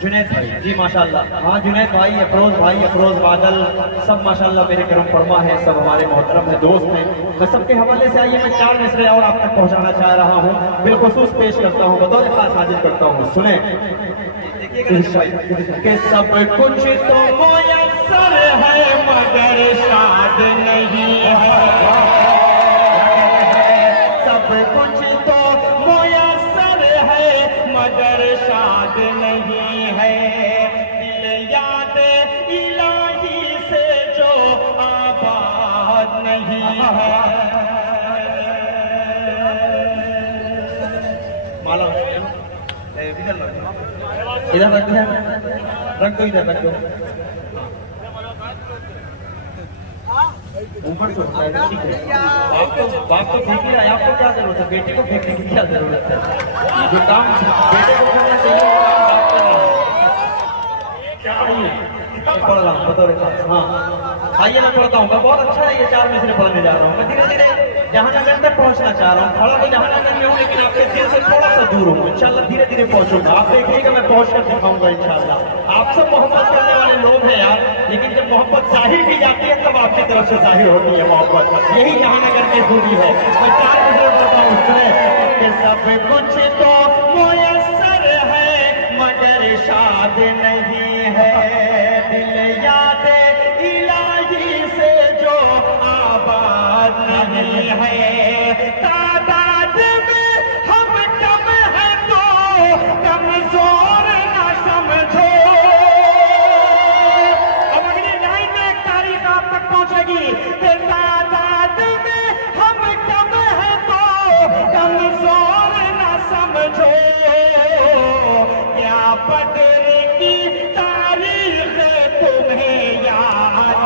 जुनैद भाई जी माशाल्लाह, हाँ जुनैद भाई, अफरोज बादल, सब माशाल्लाह मेरे करम फरमा है, सब हमारे मोहतरम है, दोस्त हैं। मैं सबके हवाले से आइए मैं 4 मिसरे और आप तक पहुंचाना चाह रहा हूँ, बिलखुसूस पेश करता हूँ, बतौर खास हाजिर करता हूँ। सुने कि सब कुछ तो मुयस्सर है मगर शाद नहीं है, सब कुछ तो मुयस्सर है मगर शाद नहीं है, दिल याद इलाही से जो आबाद नहीं है। माला इधर रख दो, इधर रख दो, ऊपर से होता है, ठीक है। बाप तो फेंक ही रहा है, आपको क्या जरूरत है, बेटे को फेंकने की क्या जरूरत है? जो काम बेटे को करना चाहिए वो काम बाप कर रहा है। क्या आइए पढ़ रहा हूँ, बतौर खास। हाँ आइए मैं पढ़ता हूँ, मैं बहुत अच्छा है ये 4 मिसरे पढ़ने जा रहा हूँ। मैं धीरे धीरे जहांगीर तक पहुंचना चाह रहा हूँ, खड़ा तो जहांगीर में हूँ लेकिन आपके दिल से थोड़ा सा दूर हूँ, इंशाल्लाह धीरे धीरे पहुंचूंगा। आप देखिएगा मैं पहुंच कर दिखाऊंगा इंशाल्लाह। आप सब मोहब्बत करने वाले लोग हैं यार, लेकिन जब मोहब्बत जाहिर की जाती है तब आपकी तरफ से जाहिर होती है मोहब्बत, यही जहांगीर की खूबी है। मैं 4 मिसरे पढ़ता हूँ, सुने सब कुछ तो मुयस्सर है मगर शाद नहीं है, दिल याद इलाही से जो आबाद नहीं है, तादाद में हम कम है तो कमजोर ना समझो। अब अगली लाइन में एक तारीख आप तक पहुंचेगी, तादाद में हम कम है तो कमजोर ना समझो, क्या बदर की तारीख तुम्हें याद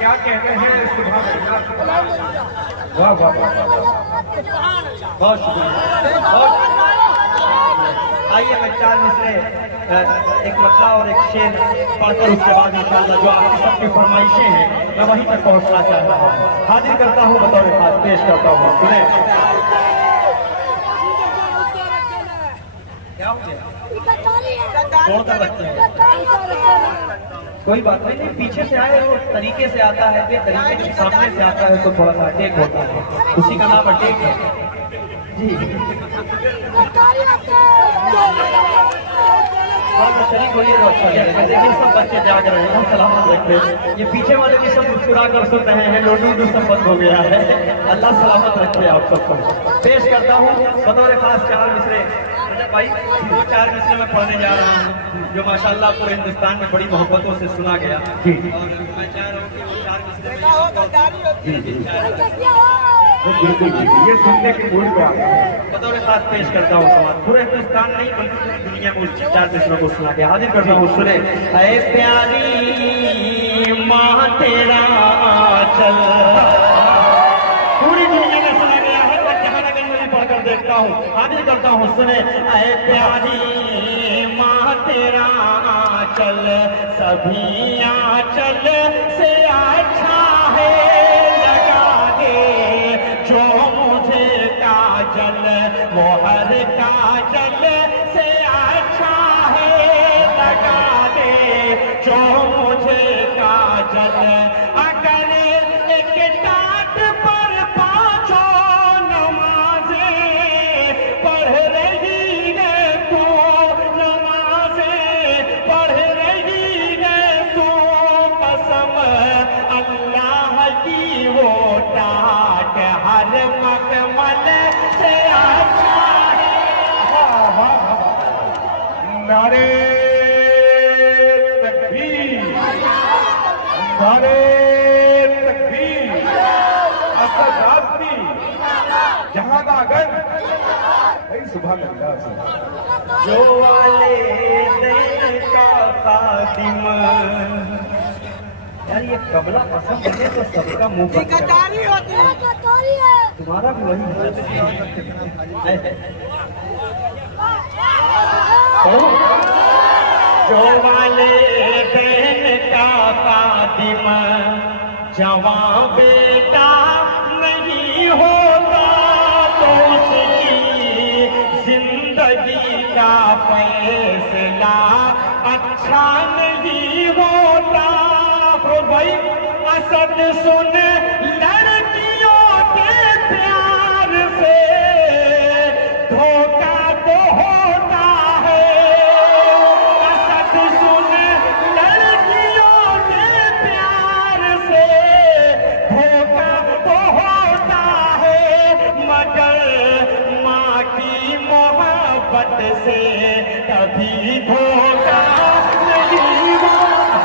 क्या कहते हैं सुभान अल्लाह, वाह वाह वाह वाह, बहुत शुक्रिया, बहुत। आइए मैं 4 मिसरे एक मतला और एक शेर पढ़कर उसके बाद इंशाल्लाह जो आपकी सबकी फरमाइशें हैं मैं वहीं तक पहुंचना चाह रहा हूँ, हाजिर करता हूँ, बतौर खास पेश करता हूँ। सुने क्या हो गया, तोड़ कर रखते हैं, कोई बात नहीं, पीछे से आए वो तरीके से आता है, तरीके के सामने से आता है तो थोड़ा सा अटैक होता है, उसी का नाम अटैक है जी। शरीक होइए तो अच्छा लगेगा। देखिए सब बच्चे जाग रहे हैं, सलामत रखे, ये पीछे वाले भी सब मुस्कुरा कर सुन रहे हैं, लोडू सब बंद हो गया है, अल्लाह सलामत रखे आप सबको। पेश करता हूँ बतौर खास 4 मिसरे भाई, वो 4 मिसरे में पढ़ने जा रहा हूँ जो माशाल्लाह पूरे हिंदुस्तान में बड़ी मोहब्बतों से सुना गया जी। और मैं चाह रहा हूँ कि वो 4 मिसरे ये सुनने के मूड में आ गए हैं। बतौर खास पेश करता हूँ, समाज पूरे हिंदुस्तान नहीं बल्कि पूरी दुनिया में उस 4 मिसरों को सुना के हाजिर करता हूँ। सुने ऐ प्यारी माँ तेरा चल, पूरी दुनिया में सुना गया है, मैं जहांगीर में भी पढ़कर देखता हूँ, हाजिर करता हूँ। सुने ऐ प्यारी माँ तेरा चल, सभी आंचल से अच्छा है लगा दे जो मुझे काजल, वो हर काजल से अच्छा है लगा दे जो मुझे काजल। अगर एक टाट पर 5 नमाजें पढ़ रही है तू, नमाजें पढ़ रही है तू, कसम अल्लाह की वो टाट हर मकमल से अच्छा है। नारे तकबीर, नारे तकबीर, असद रास्ती जहांगीर भाई, सुभान अल्लाह। जो वाले दिन का खातिम, यार ये कमला पसंद है तो सबका मुंह बंद है, तुम्हारा भी वही है। जो वाले दिन का खातिम जवां बेटा नहीं होता तो उसकी झगड़ा अच्छा नहीं होता। फिरोज भाई असद सुन लड़कियों के प्यार से धोखा तो होता है। असद सुन लड़कियों के प्यार से धोखा तो होता है, मगर माँ की मोहब्बत से कभी धोखा नहीं होता।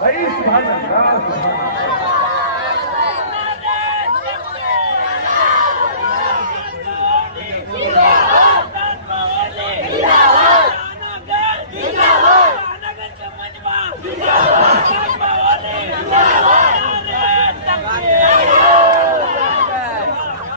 भाई सुभान अल्लाह, सुभान अल्लाह।